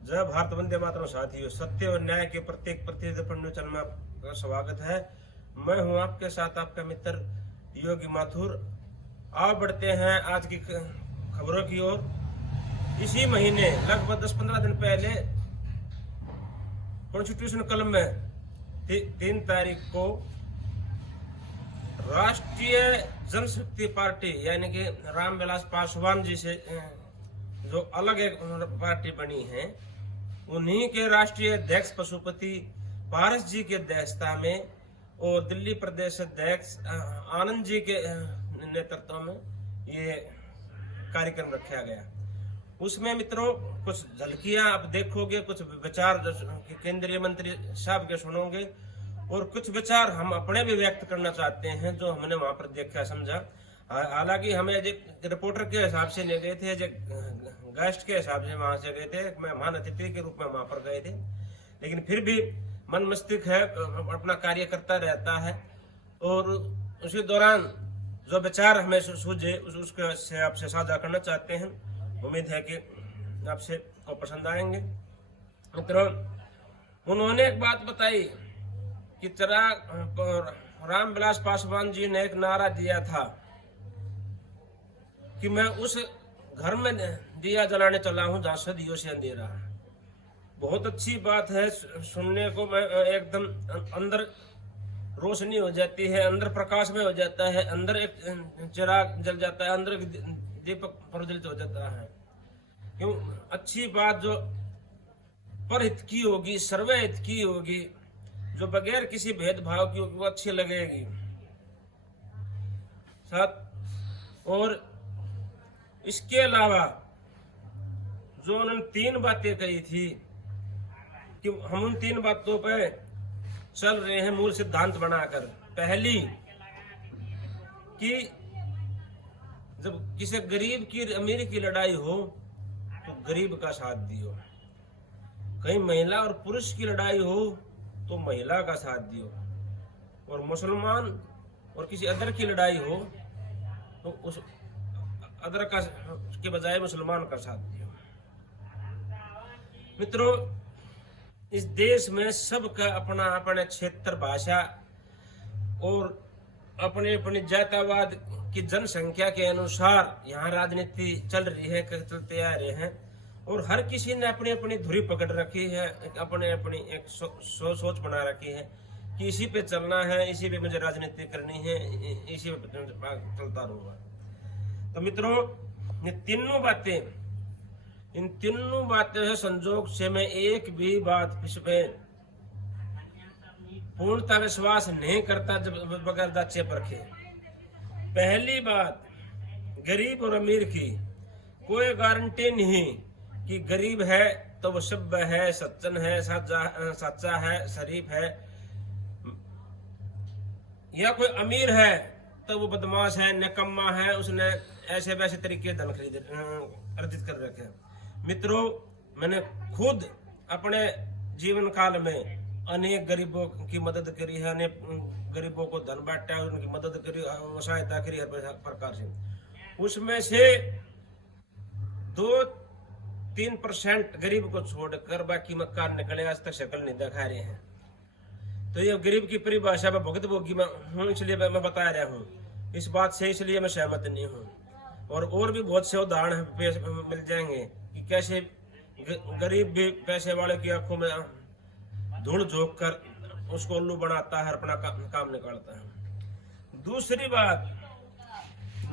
जय भारत, वंदे मातरम। साथियों, सत्य और न्याय के प्रत्येक प्रतिनिधि चैनल में आपका स्वागत है। मैं हूं आपके साथ आपका मित्र योगी माथुर। आप बढ़ते हैं आज की खबरों की ओर। इसी महीने लगभग 10-15 दिन पहले कॉन्स्टिट्यूशन कलम में 3 तारीख को राष्ट्रीय जनशक्ति पार्टी यानी कि रामविलास पासवान जी से जो अलग एक पार्टी बनी है, उन्हीं के राष्ट्रीय अध्यक्ष पशुपति पारस जी के अध्यक्षता में और दिल्ली प्रदेश अध्यक्ष आनंद जी के नेतृत्व में ये कार्यक्रम रखा गया। उसमें मित्रों कुछ झलकियां आप देखोगे, कुछ विचार केंद्रीय मंत्री साहब के सुनोगे और कुछ विचार हम अपने भी व्यक्त करना चाहते हैं जो हमने वहां पर देखा समझा। हालांकि हमें रिपोर्टर के हिसाब से नहीं गए थे, गेस्ट के हिसाब से वहां से गए थे, मेहमान अतिथि के रूप में वहां पर गए थे, लेकिन फिर भी मन मस्तिष्क है अपना कार्य करता रहता है। और उसी दौरान जो विचार हमें सूझे उसके से आपसे साझा करना चाहते हैं। उम्मीद है कि आपसे को पसंद आएंगे। मित्रों, उन्होंने एक बात बताई कि रामविलास पासवान जी ने एक नारा दिया था कि मैं उस घर में दिया जलाने चला हूं जहां सदियों से अंधेरा है। बहुत अच्छी बात है सुनने को। मैं एकदम अंदर रोशनी हो जाती है, अंदर प्रकाश में हो जाता है, अंदर एक चिराग जल जाता है, अंदर दीपक प्रज्वलित हो जाता है। क्यों? अच्छी बात जो परहित की होगी, सर्वहित की होगी, जो बगैर किसी भेदभाव की वो अच्छी लगेगी साथ। और इसके अलावा जो उन्होंने 3 बातें कही थी कि हम उन 3 बातों पे चल रहे हैं मूल सिद्धांत बनाकर। पहली कि जब किसी गरीब की अमीर की लड़ाई हो तो गरीब का साथ दियो, कहीं महिला और पुरुष की लड़ाई हो तो महिला का साथ दियो, और मुसलमान और किसी अदर की लड़ाई हो तो उस अदर का के बजाय मुसलमान का साथ दियो। मित्रों, इस देश में सबका अपना अपने क्षेत्र, भाषा और अपने अपने जातिवाद की जनसंख्या के अनुसार यहाँ राजनीति चल रही है, चलते आ रहे हैं। और हर किसी ने अपनी अपनी धुरी पकड़ रखी है, अपने अपनी एक सोच बना रखी है कि इसी पे चलना है, इसी पे मुझे राजनीति करनी है, इसी पे चलता रहूंगा। तो मित्रों, ये इन तीनों बातें से संजोग से मैं एक भी बात इस पे पूर्णता विश्वास नहीं करता जब बगैर दाचे परखे। पहली बात, गरीब और अमीर की कोई गारंटी नहीं कि गरीब है तो वो सभ्य है, सज्जन है, सच्चा है, शरीफ है, या कोई अमीर है तो वो बदमाश है, निकम्मा है, उसने ऐसे वैसे तरीके धन अर्जित कर रखे। मित्रों, मैंने खुद अपने जीवन काल में अनेक गरीबों की मदद करी है, अनेक गरीबों को धन बांटा, उनकी मदद करी, सहायता करी हर प्रकार से। उसमें से 2-3% गरीब को छोड़कर बाकी मकान निकले आज तक शक्ल नहीं दिखा रहे हैं। तो ये गरीब की परिभाषा में भुगत भोगी मैं हूँ, इसलिए मैं बता रहा हूँ इस बात से, इसलिए मैं सहमत नहीं हूँ। और भी बहुत से उदाहरण मिल जाएंगे कि कैसे गरीब भी पैसे वाले की आंखों में धूल झोंक कर उसको उल्लू बनाता है, अपना काम निकालता है। दूसरी बात,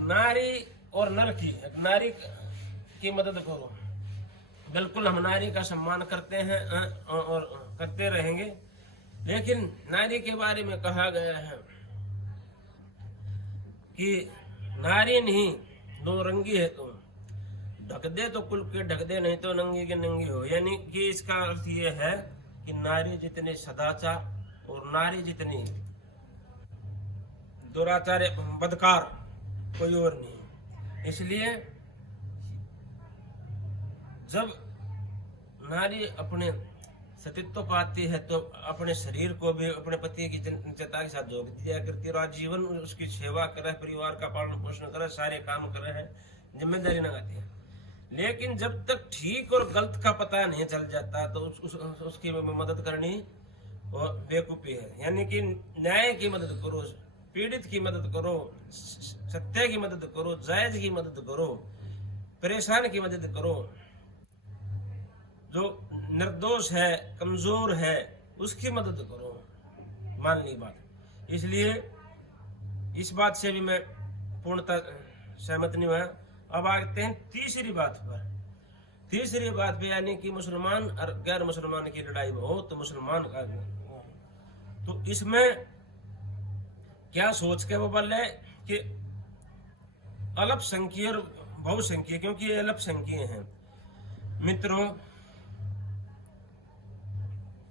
नारी और नर नारी की मदद करो। बिल्कुल हम नारी का सम्मान करते हैं और करते रहेंगे, लेकिन नारी के बारे में कहा गया है कि नारी नहीं दो रंगी है तुम, ढक दे तो कुल के ढक दे, नहीं तो नंगी के नंगी हो। यानी कि इसका अर्थ ये है कि नारी जितनी सदाचार और नारी जितनी दुराचार बदकार कोई और नहीं। इसलिए जब नारी अपने सतीत्व पाती है तो अपने शरीर को भी अपने पति की चिता के साथ जोड़ दिया करती है और आजीवन उसकी सेवा करे, परिवार का पालन पोषण करे, सारे काम करे है, जिम्मेदारी लगाती है। लेकिन जब तक ठीक और गलत का पता नहीं चल जाता तो उसकी मदद करनी वो बेवकूफी है। यानी कि न्याय की मदद करो, पीड़ित की मदद करो, सत्य की मदद करो, जायज की मदद करो, परेशान की मदद करो, जो निर्दोष है, कमजोर है, उसकी मदद करो, मान ली बात। इसलिए इस बात से भी मैं पूर्णतः सहमत नहीं हुआ। अब आते हैं तीसरी बात पर। तीसरी बात पे यानी कि मुसलमान और गैर मुसलमान की लड़ाई में हो तो मुसलमान का, तो इसमें क्या सोच के वो बोले कि अल्पसंख्यक और बहुसंख्यक, क्योंकि ये अल्पसंख्यक हैं। मित्रों,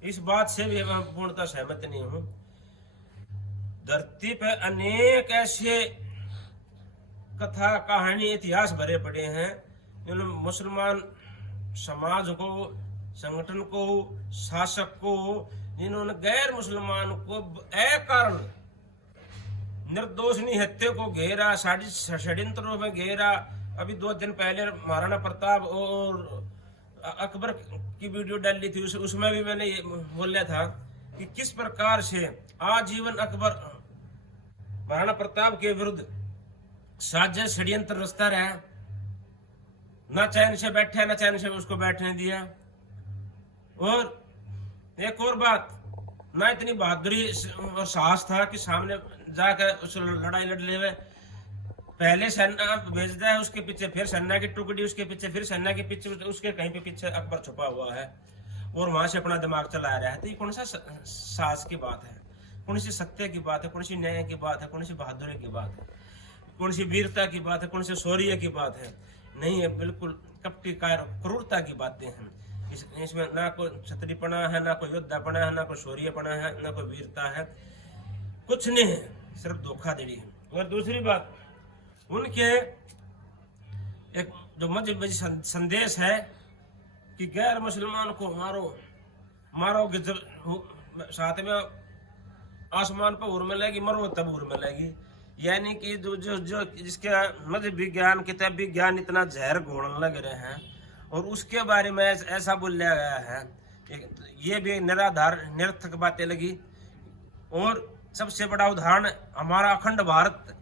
इस बात से भी मैं पूर्णतः सहमत नहीं हूं। धरती पर अनेक ऐसे कथा, कहानी, इतिहास भरे पड़े हैं जिन्होंने मुसलमान समाज को, संगठन को, शासक को, जिन्होंने गैर मुसलमान को अकारण निर्दोष हत्या को घेरा, षड्यंत्रों में घेरा। अभी 2 दिन पहले महाराणा प्रताप और अकबर की वीडियो डाली थी, उसमें भी मैंने ये बोला था कि किस प्रकार से आजीवन अकबर महाराणा प्रताप के विरुद्ध साजिश षड्यंत्र रचता रहा, ना चैन से बैठा, ना चैन से उसको बैठने दिया। और एक और बात, ना इतनी बहादुरी और साहस था कि सामने जाकर उस लड़ाई लड़ ले। पहले सेना भेजता है, उसके पीछे फिर सेना की टुकड़ी, उसके पीछे फिर सेना के पीछे, उसके कहीं पे पीछे अकबर छुपा हुआ है और वहां से अपना दिमाग चला रहा है। तो ये कौन सा साहस की बात है, कौन सी सत्य की बात है, कौन सी न्याय की बात है, कौन सी बहादुरी की बात है, कौन सी वीरता की बात है, कौन सी शौर्य की बात है? नहीं है, बिल्कुल कपटी क्रूरता की बातें हैं। इसमें ना कोई क्षत्रियपना है, ना कोई योद्धापना है, ना कोई शौर्यपना है, ना कोई वीरता है, कुछ नहीं है, सिर्फ धोखाधड़ी है। और दूसरी बात, उनके एक जो मजहबी संदेश है कि गैर मुसलमान को मारो, मारोगे साथ में आसमान पर उड़ मिलेगी, मरो तब उड़ मिलेगी। यानी कि जो जो जो जिसके मजहबी ज्ञान, किताबी ज्ञान इतना जहर घोड़ने लग रहे हैं और उसके बारे में ऐसा बोला गया है, ये भी निराधार निरर्थक बातें लगी। और सबसे बड़ा उदाहरण हमारा अखंड भारत,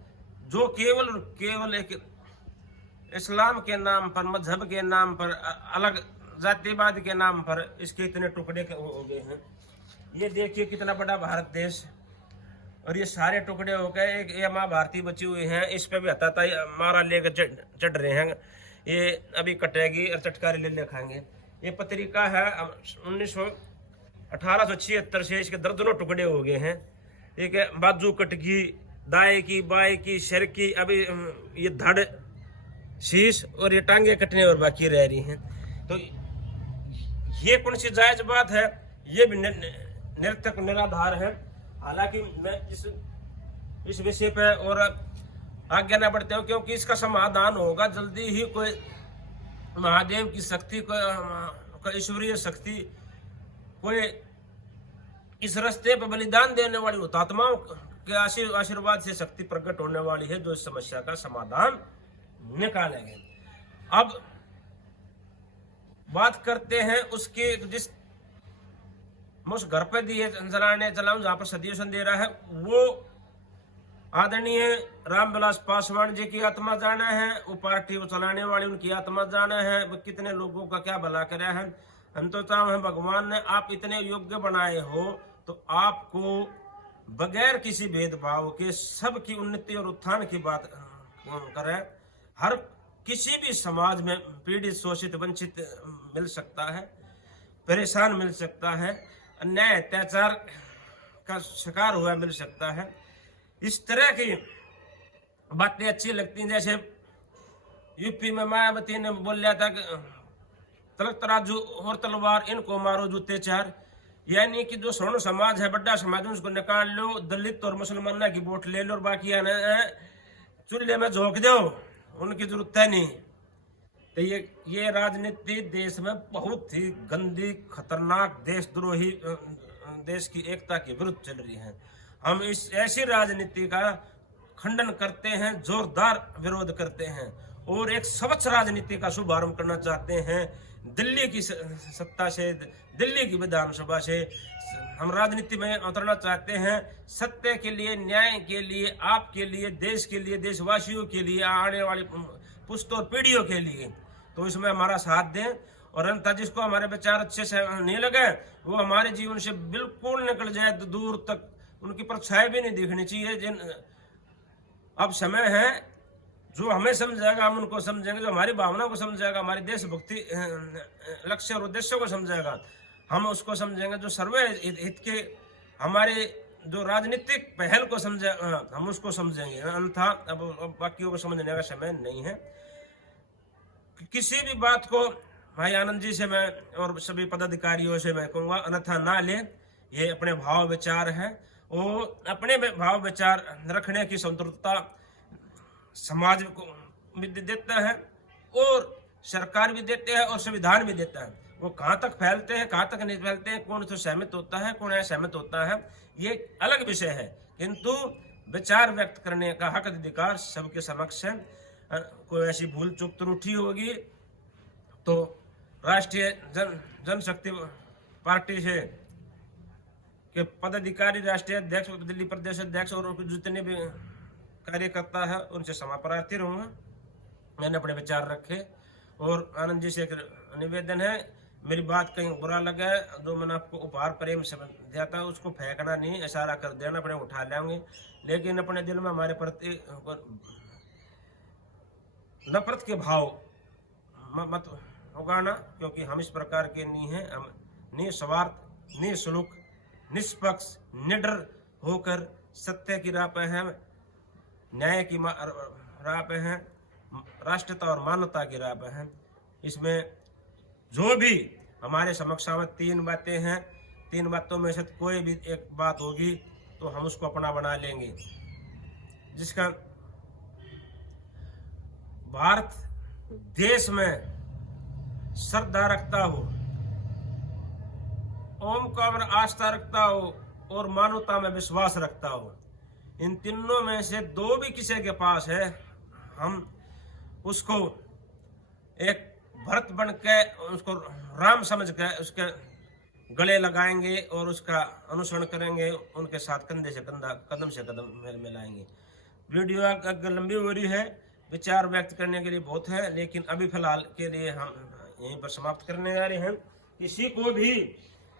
जो केवल एक इस्लाम के नाम पर, मजहब के नाम पर, अलग जातिवाद के नाम पर इसके इतने टुकड़े हो गए हैं। ये देखिए कितना बड़ा भारत देश, और ये सारे टुकड़े हो गए। एक ये माँ भारती बची हुई हैं, इस पे भी हताता मारा लेकर चढ़ रहे हैं। ये अभी कटेगी और चटकारी ले खाएंगे। ये पत्रिका है 1876 से इसके दर्जनों टुकड़े हो गए हैं। एक बाजू कटगी, दाएं की, बाएं की, सिर की, अभी ये धड़, शीश और ये टांगे कटने और बाकी रह रही हैं। तो ये कौन सी जायज बात है? ये भी निरर्थक निराधार है। हालांकि मैं इस विषय पे और आगे न बढ़ते हूँ, क्योंकि इसका समाधान होगा जल्दी ही। कोई महादेव की शक्ति, कोई ईश्वरीय शक्ति, कोई इस रास्ते पर बलिदान देने वाली हुतात्माओं के आशीर्वाद से शक्ति प्रकट होने वाली है, जो इस समस्या का समाधान निकालेंगे। अब बात करते हैं उसके, जिस मैं उस घर पे दिए जलाऊं जहां पर सदियों से दे रहा है, वो आदरणीय रामविलास पासवान जी की आत्मा जाना है, वो पार्टी को चलाने वाली उनकी आत्मा जाना है। वो कितने लोगों का क्या भला कराया है। हम तो चाहे भगवान ने आप इतने योग्य बनाए हो तो आपको बगैर किसी भेदभाव के सबकी उन्नति और उत्थान की बात करें। हर किसी भी समाज में पीड़ित, शोषित, वंचित मिल सकता है, परेशान मिल सकता है, अन्याय अत्याचार का शिकार हुआ मिल सकता है। इस तरह की बातें अच्छी लगती हैं। जैसे यूपी में मायावती ने बोल लिया था कि तलक तराजू और तलवार, इनको मारो जूते चार। यानी कि जो स्वर्ण समाज है, बड़ा समाज, उसको निकाल लो, दलित और मुसलमाना की वोट ले लो और बाकी चूल्हे में झोंक दो, उनकी जरूरत है नहीं। तो ये राजनीति देश में बहुत ही गंदी, खतरनाक, देशद्रोही, देश की एकता के विरुद्ध चल रही है। हम इस ऐसी राजनीति का खंडन करते हैं, जोरदार विरोध करते हैं और एक स्वच्छ राजनीति का शुभारंभ करना चाहते हैं। दिल्ली की सत्ता से, दिल्ली की विधानसभा से हम राजनीति में उतरना चाहते हैं, सत्य के लिए, न्याय के लिए, आपके लिए, देश के लिए, देशवासियों के लिए, आने वाली पुश्तों और पीढ़ियों के लिए। तो इसमें हमारा साथ दें और अन्यथा जिसको हमारे विचार अच्छे से नहीं लगे वो हमारे जीवन से बिल्कुल निकल जाए, दूर तक उनकी परछाई भी नहीं दिखनी चाहिए। अब समय है, जो हमें समझाएगा हम उनको समझेंगे, जो हमारी भावना को समझाएगा, हमारी देशभक्ति लक्ष्य और उद्देश्यों को समझाएगा हम उसको समझेंगे, जो सर्व हित के हमारे जो राजनीतिक पहल को समझे हम उसको समझेंगे। अन्यथा अब बाकियों को समझने का समय नहीं है। किसी भी बात को भाई आनंद जी से मैं और सभी पदाधिकारियों से मैं कहूँगा अन्यथा ना ले, ये अपने भाव विचार है और अपने भाव विचार रखने की स्वतंत्रता समाज को भी देता है और सरकार भी देते हैं और संविधान भी देता है। वो कहाँ तक फैलते हैं, कहाँ तक नहीं फैलते हैं, कौन तो सहमत होता है, कौन असहमत होता है, ये अलग विषय है, किंतु विचार व्यक्त करने का हक अधिकार सबके समक्ष है। कोई ऐसी भूल चूक त्रुटि होगी तो राष्ट्रीय जनशक्ति पार्टी से के पदाधिकारी, राष्ट्रीय अध्यक्ष, दिल्ली प्रदेश अध्यक्ष और जितने भी कार्यकर्ता है उनसे क्षमा प्रार्थी रहूंगा। मैंने अपने विचार रखे और आनंद जी से एक निवेदन है, मेरी बात कहीं बुरा लगा है, जो मैंने आपको उपहार प्रेम से दिया था उसको फेंकना नहीं, इशारा कर देना, अपने उठा लेंगे, लेकिन अपने दिल में हमारे प्रति नफरत के भाव मत उगाना, क्योंकि हम इस प्रकार के नहीं हैं। हम निस्वार्थ, निःशुल्क, निष्पक्ष, निडर होकर सत्य की राह पे हैं, न्याय की राह पे हैं, राष्ट्रता और मानवता की राह पे हैं। इसमें जो भी हमारे समक्ष में तीन बातें हैं, तीन बातों में से कोई भी एक बात होगी तो हम उसको अपना बना लेंगे, जिसका भारत देश में श्रद्धा रखता हो, ओम का आस्था रखता हो और मानवता में विश्वास रखता हो। इन तीनों में से दो भी किसी के पास है, हम उसको एक भरत बन के, उसको राम समझ के उसके गले लगाएंगे और उसका अनुसरण करेंगे, उनके साथ कंधे से कंधा, कदम से कदम मिलाएंगे। वीडियो अगर लंबी हो रही है, विचार व्यक्त करने के लिए बहुत है, लेकिन अभी फिलहाल के लिए हम यहीं पर समाप्त करने जा रहे हैं। किसी को भी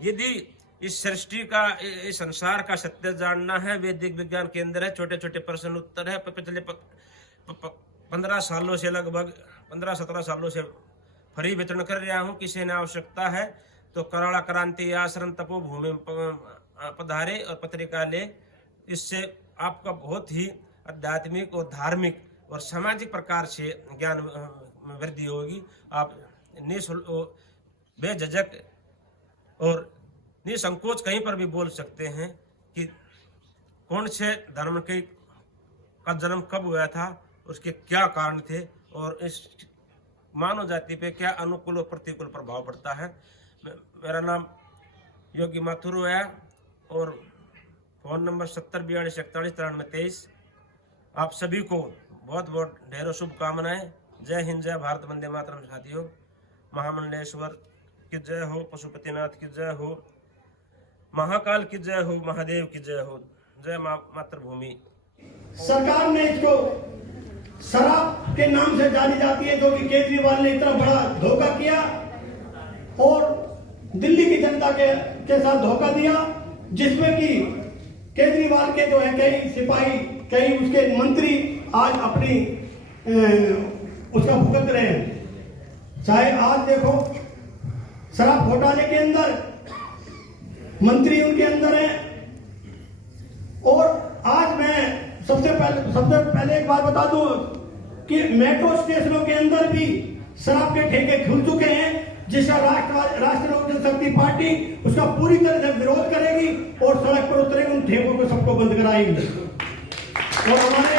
यदि इस सृष्टि का, इस संसार का सत्य जानना है, वैदिक विज्ञान केंद्र है, छोटे छोटे प्रश्न उत्तर है, पिछले 15 सालों से, लगभग 15-17 सालों से फ्री वितरण कर रहा हूँ। किसी ने आवश्यकता है तो कराड़ा क्रांति आश्रम तपोभूमि पधारे और पत्रिका ले, इससे आपका बहुत ही आध्यात्मिक और धार्मिक और सामाजिक प्रकार से ज्ञान में वृद्धि होगी। आप बेझिझक और निसंकोच कहीं पर भी बोल सकते हैं कि कौन से धर्म का जन्म कब हुआ था, उसके क्या कारण थे और इस मानव जाति पे क्या अनुकूल और प्रतिकूल प्रभाव पड़ता है। मेरा नाम योगी माथुर है और फोन नंबर 7042419323। आप सभी को बहुत बहुत ढेरों शुभकामनाएं। जय हिंद, जय भारत, वंदे मातरम। साथियों, महामंडलेश्वर की जय हो, पशुपतिनाथ की जय हो, महाकाल की जय हो, महादेव की जय हो, जय मातृभूमि। सरकार ने इसको शराब के नाम से जानी जाती है, जो कि केजरीवाल ने इतना बड़ा धोखा किया और दिल्ली की जनता के साथ धोखा दिया, जिसमें कि केजरीवाल के जो है कई सिपाही, कई उसके मंत्री आज अपनी उसका भुगत रहे हैं। चाहे आज देखो शराब घोटाले के अंदर मंत्री उनके अंदर हैं। और आज मैं सबसे पहले एक बात बता दूं कि मेट्रो स्टेशनों के अंदर भी शराब के ठेके खुल चुके हैं, जिसका राष्ट्रीय लोक जनशक्ति पार्टी उसका पूरी तरह से विरोध करेगी और सड़क पर उतरेगी, उन ठेकों को सबको बंद कराएंगे। और हमारे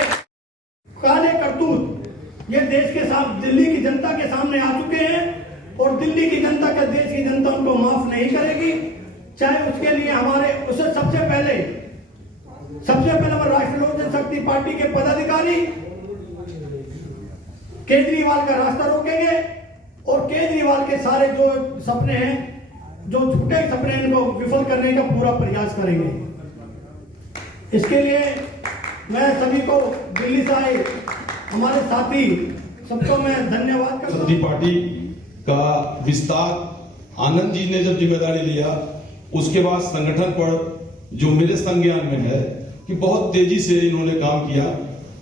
काले करतूत ये देश के साथ, दिल्ली की जनता के सामने आ चुके हैं और दिल्ली की जनता का, देश की जनता उनको माफ नहीं करेगी। चाहे उसके लिए हमारे उसे सबसे पहले राष्ट्रीय लोक जनशक्ति पार्टी के पदाधिकारी केजरीवाल का रास्ता रोकेंगे और केजरीवाल के सारे जो सपने हैं, जो झूठे सपने हैं, इनको विफल करने का पूरा प्रयास करेंगे। इसके लिए मैं सभी को दिल्ली से आए हमारे साथी सबको मैं धन्यवाद करता हूं। समाजवादी पार्टी का विस्तार आनंद जी ने जब जिम्मेदारी लिया, उसके बाद संगठन पर जो मेरे संज्ञान में है कि बहुत तेजी से इन्होंने काम किया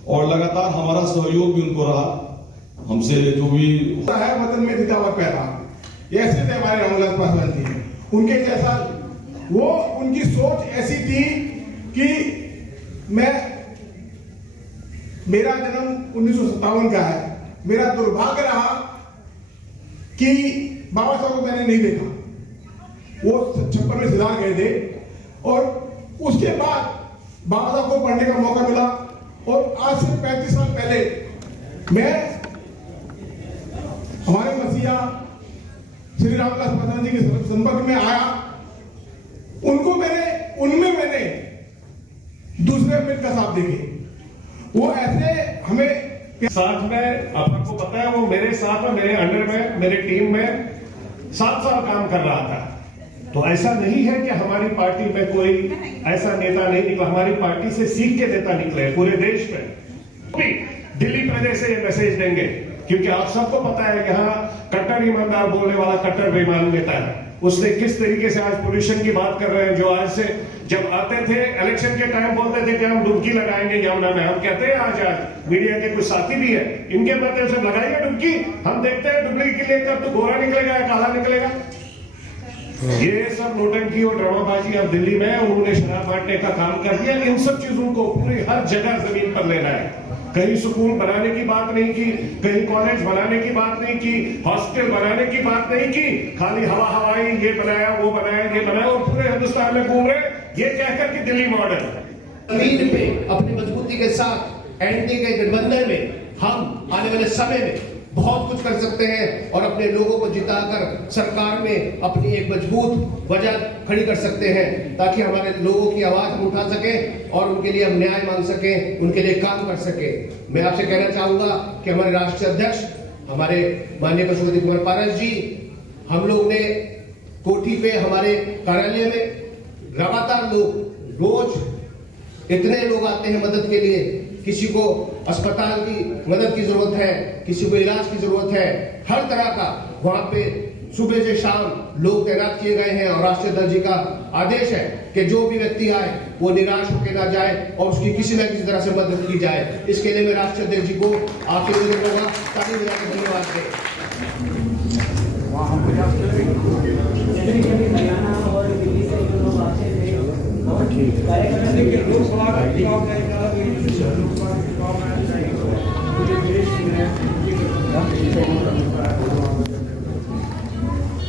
और लगातार हमारा सहयोग भी उनको रहा। हमसे जो भी है वतन में जितावा पैदा, ऐसे थे हमारे रामविलास पासवान जी। उनके जैसा वो, उनकी सोच ऐसी थी कि मेरा जन्म 1957 का है, मेरा दुर्भाग्य रहा कि बाबा साहब को मैंने नहीं देखा। वो 56 में सिधार गए थे और उसके बाद बाबा साहब को पढ़ने का मौका मिला और आज से 35 साल पहले मैं हमारे मसीहा श्री रामविलास पासवान जी के संपर्क में आया। उनमें मैंने दूसरे मित्र साहब देखे। वो ऐसे हमें साथ में, आपको पता है, वो मेरे साथ में, मेरे अंडर में, मेरे टीम में 7 साल काम कर रहा था। तो ऐसा नहीं है कि हमारी पार्टी में कोई ऐसा नेता नहीं निकला। हमारी पार्टी से सीख के नेता निकले पूरे देश में। दिल्ली प्रदेश से ये मैसेज देंगे, क्योंकि आप सबको पता है कि यहाँ कट्टर ईमानदार बोलने वाला कट्टर बेईमान नेता है। उसने किस तरीके से आज पोल्यूशन की बात कर रहे हैं, जो आज से जब आते थे इलेक्शन के टाइम बोलते थे कि हम डुबकी लगाएंगे यमुना में। हम कहते हैं आज मीडिया के कुछ साथी भी है, इनके माध्यम से लगाइए डुबकी, हम देखते हैं डुबकी लेकर तो गोरा निकलेगा या काला निकलेगा। ये सब नोटंकी और ड्रामाबाजी अब दिल्ली में उन्होंने शराब बांटने का काम कर दिया। इन सब चीजों को पूरी हर जगह जमीन पर लेना है। कहीं स्कूल बनाने की बात नहीं की, कहीं कॉलेज बनाने की बात नहीं की, हॉस्पिटल बनाने की बात नहीं की, खाली हवाई ये बनाया वो बनाया ये बनाया और पूरे हिंदुस्तान में घूम रहे ये कहकर कि दिल्ली मॉडल। जमीन पे अपनी मजबूती के साथ एनडीए के गठबंधन में हम आने वाले समय में बहुत कुछ कर सकते हैं और अपने लोगों को जिताकर सरकार में अपनी एक मजबूत वजह खड़ी कर सकते हैं, ताकि हमारे लोगों की आवाज हम उठा सके और उनके लिए हम न्याय मांग सके, उनके लिए काम कर सके। मैं आपसे कहना चाहूंगा कि हमारे राष्ट्रीय अध्यक्ष हमारे माननीय पशुपति कुमार पारस जी, हम लोग ने कोठी पे हमारे कार्यालय में लगातार लोग, रोज इतने लोग आते हैं मदद के लिए। किसी को अस्पताल की मदद की जरूरत है, किसी को इलाज की जरूरत है, हर तरह का वहां पे सुबह से शाम लोग तैनात किए गए हैं। और राष्ट्रीय अध्यक्ष जी का आदेश है कि जो भी व्यक्ति आए वो निराश होकर ना जाए और उसकी किसी न किसी तरह से मदद की जाए। इसके लिए मैं राष्ट्रीय अध्यक्ष जी को आपसे निवेदन करूंगा, ताली बजा के धन्यवाद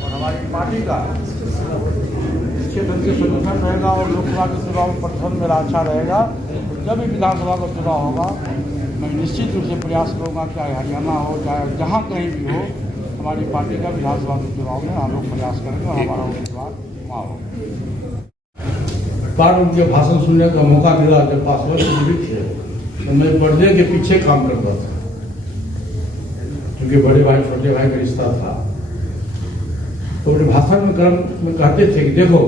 और हमारी पार्टी का अच्छे ढंग से संगठन रहेगा और लोकसभा के चुनाव में प्रदर्शन मेरा अच्छा रहेगा। जब भी विधानसभा का चुनाव होगा, मैं निश्चित रूप से प्रयास करूंगा, चाहे हरियाणा हो चाहे जहां कहीं भी हो, हमारी पार्टी का विधानसभा के चुनाव में हम लोग प्रयास करेंगे और हमारा उम्मीदवार वहाँ हो। बार उनके भाषण सुनने का मौका मिला जब पासवान जीवित थे, तो मैं पर्दे के पीछे काम करता था, क्योंकि बड़े भाई छोटे भाई का रिश्ता था। तो अपने भाषण में क्रम में कहते थे कि देखो,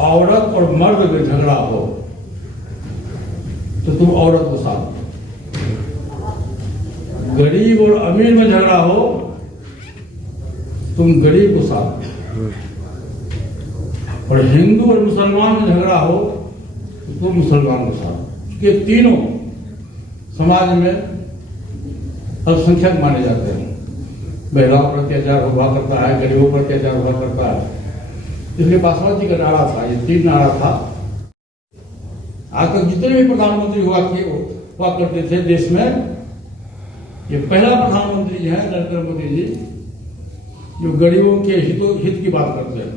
औरत और मर्द में झगड़ा हो तो तुम औरत को साथ, गरीब और अमीर में झगड़ा हो तुम गरीब को साथ, और हिंदू और मुसलमान में झगड़ा हो तो मुसलमान के साथ। ये तीनों समाज में अल्पसंख्यक माने जाते हैं। महिलाओं पर अत्याचार हुआ करता है, गरीबों पर अत्याचार हुआ करता है। इसलिए पासवान जी का नारा था, ये 3 नारा था। आज तक जितने भी प्रधानमंत्री हुआ करते थे देश में, ये पहला प्रधानमंत्री है नरेंद्र मोदी जी, जो गरीबों के हित की बात करते हैं,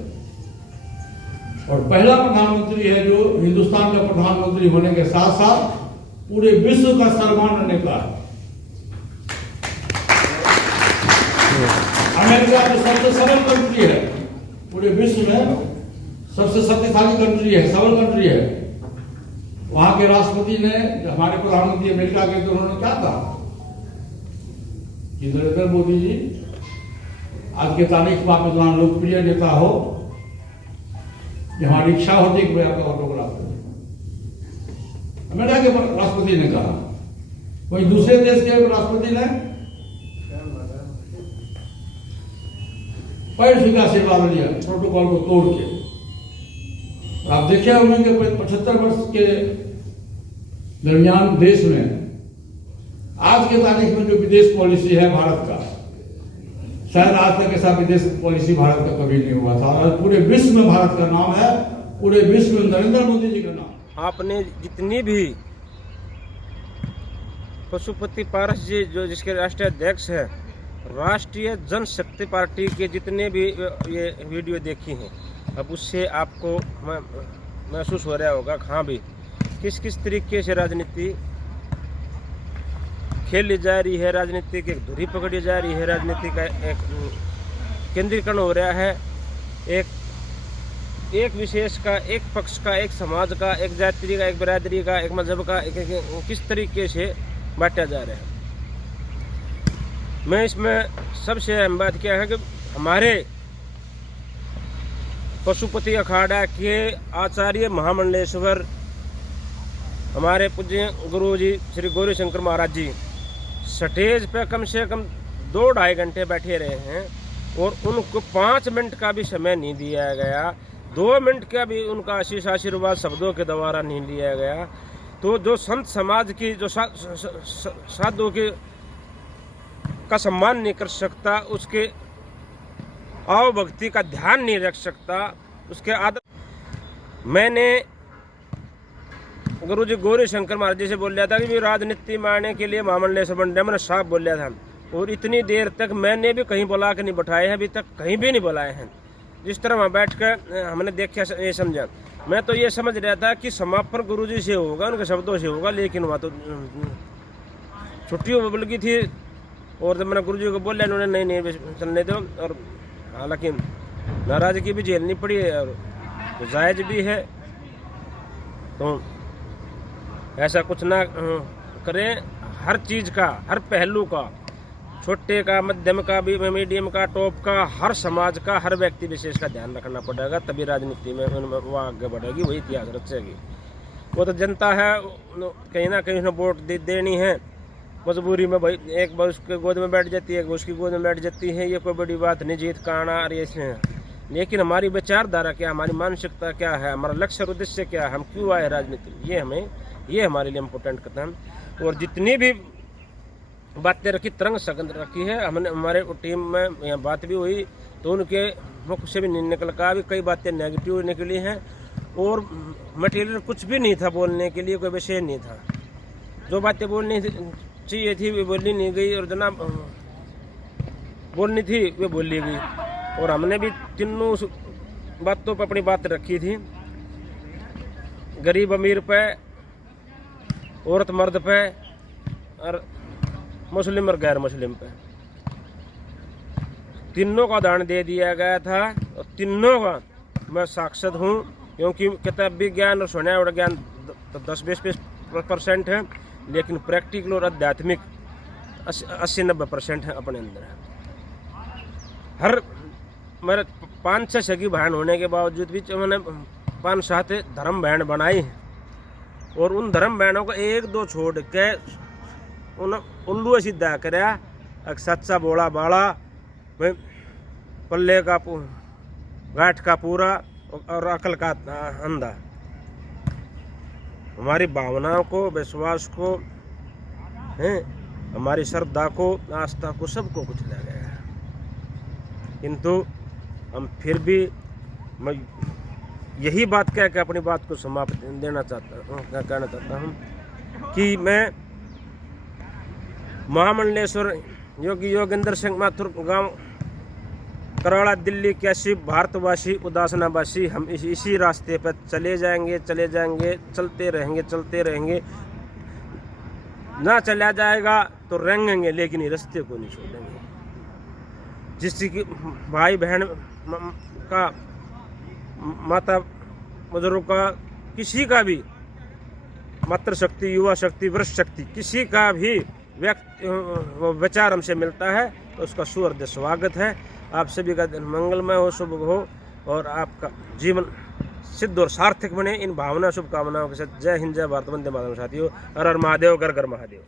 और पहला प्रधानमंत्री है जो हिंदुस्तान का प्रधानमंत्री होने के साथ साथ पूरे विश्व का सम्मान नेता है। अमेरिका जो सबसे सबल कंट्री है, पूरे विश्व में सबसे शक्तिशाली कंट्री है, सबल कंट्री है, वहां के राष्ट्रपति ने, हमारे प्रधानमंत्री अमेरिका के, तो उन्होंने क्या कहा कि नरेंद्र मोदी जी आज के तारीख में आप इतना लोकप्रिय नेता हो कि हमारी इच्छा होती कि मैं आपका ऑटोग्राफ करूं। अमेरिका के राष्ट्रपति ने कहा, कोई दूसरे देश के राष्ट्रपति ने पैर छूकर आशीर्वाद लिया प्रोटोकॉल को तोड़ के। आप देखे होंगे कि 75 वर्ष के दरमियान देश में आज के तारीख में जो विदेश पॉलिसी है भारत का, शायद आज तक ऐसा विदेश पॉलिसी भारत का कभी नहीं हुआ था। और पूरे विश्व में भारत का नाम है, पूरे विश्व में नरेंद्र मोदी जी का नाम। आपने जितनी भी पशुपति पारस जी जो जिसके राष्ट्रीय अध्यक्ष हैं, राष्ट्रीय जनशक्ति पार्टी के जितने भी ये वीडियो देखी हैं, अब उससे आपको महसूस हो रहा होगा हाँ भी किस किस तरीके से राजनीति खेली जा रही है, राजनीति की एक धुरी पकड़ी जा रही है, राजनीति का एक केंद्रीकरण हो रहा है, एक विशेष का, एक पक्ष का, एक समाज का, एक जाति का, एक बिरादरी का, एक मजहब का, किस तरीके से बांटा जा रहा है। मैं इसमें सबसे अहम बात क्या है कि हमारे पशुपति अखाड़ा के आचार्य महामंडलेश्वर हमारे पूज्य गुरु जी श्री गौरीशंकर महाराज जी स्टेज पे कम से कम 2-2.5 घंटे बैठे रहे हैं और उनको 5 मिनट का भी समय नहीं दिया गया, 2 मिनट का भी उनका आशीर्वाद शब्दों के द्वारा नहीं लिया गया। तो जो संत समाज की जो साधु के का सम्मान नहीं कर सकता, उसके आव भक्ति का ध्यान नहीं रख सकता, उसके आदत। मैंने गुरु जी गौरीशंकर महाराज जी से बोल रहा था कि राजनीति में आने के लिए महामंडलेश्वर बन रहे, मैंने साफ बोल रहा था। और इतनी देर तक मैंने भी कहीं बुला के नहीं बैठाए हैं, अभी तक कहीं भी नहीं बुलाए हैं। जिस तरह वहाँ बैठ कर हमने देखा ये समझा, मैं तो ये समझ रहा था कि समापन गुरु जी से होगा, उनके शब्दों से होगा, लेकिन वहाँ तो छुट्टी बोल की थी। और जब मैंने गुरु जी को बोला, इन्होंने नहीं चलने दो, और हालांकि नाराजगी भी झेलनी पड़ी है और तो जायज भी है। तो ऐसा कुछ ना करें, हर चीज़ का, हर पहलू का, छोटे का, मध्यम का, भी मीडियम का, टॉप का, हर समाज का, हर व्यक्ति विशेष का ध्यान रखना पड़ेगा, तभी राजनीति में वो आगे बढ़ेगी, वही इतिहास रचेगी। वो तो जनता है, कहीं ना कहीं उसने वोट देनी है, मजबूरी में भाई एक बार उसके गोद में बैठ जाती है, एक उसकी गोद में बैठ जाती है, ये कोई बड़ी बात नहीं, जीत का आना और ये। लेकिन हमारी विचारधारा क्या, हमारी मानसिकता क्या है, हमारा लक्ष्य और उद्देश्य क्या है, हम क्यों आए राजनीति, ये हमारे लिए इम्पोर्टेंट कदम। और जितनी भी बातें रखी, तरंग सगंध रखी है, हमने हमारे टीम में यहाँ बात भी हुई तो उनके मुख से भी नहीं निकल का, भी कई बातें नेगेटिव निकली हैं और मटेरियल कुछ भी नहीं था बोलने के लिए, कोई विषय नहीं था। जो बातें बोलनी चाहिए थी वे बोली नहीं गई, और जनाब बोलनी थी वे बोली गई। और हमने भी तीनों बातों पर अपनी बात रखी थी, गरीब अमीर पे, औरत मर्द पे, और मुस्लिम और गैर मुस्लिम पे, तीनों का उदाहरण दे दिया गया था। और तीनों का मैं साक्षात हूँ, क्योंकि किताबी ज्ञान और सुना ज्ञान 10-20% है, लेकिन प्रैक्टिकल और आध्यात्मिक 80-90% है अपने अंदर। हर मेरे 5-6 सगी बहन होने के बावजूद भी मैंने 5-7 धर्म बहन बनाई हैं, और उन धर्म बहनों को 1-2 छोड़ के उन उल्लू सीधा कराया, एक सच्चा बोला बाड़ा, पल्ले का गांठ का पूरा और अकल का अंधा। हमारी भावनाओं को, विश्वास को, हैं, हमारी श्रद्धा को, आस्था को, सबको कुछ ले गया है। किंतु हम फिर भी, मैं यही बात कह के अपनी बात को समाप्त कहना चाहता हूँ कि मैं महामंडलेश्वर योगी योगेंद्र सिंह माथुर गांव कराड़ा दिल्ली कैसी भारतवासी उदासनावासी, हम इसी रास्ते पर चले जाएंगे, चलते रहेंगे। ना चला जाएगा तो रेंगेंगे, लेकिन ये रास्ते को नहीं छोड़ेंगे। जिसकी भाई बहन का, माता बुजुर्ग का, किसी का भी, मातृ शक्ति, युवा शक्ति, वृक्ष शक्ति, किसी का भी वो विचार हमसे मिलता है तो उसका सुहृदय स्वागत है। आप सभी का दिन मंगलमय हो, शुभ हो और आपका जीवन सिद्ध और सार्थक बने। इन भावना शुभकामनाओं के साथ जय हिंद, जय भारत, वंदे मातरम। साथियों, हर हर महादेव, घर घर महादेव।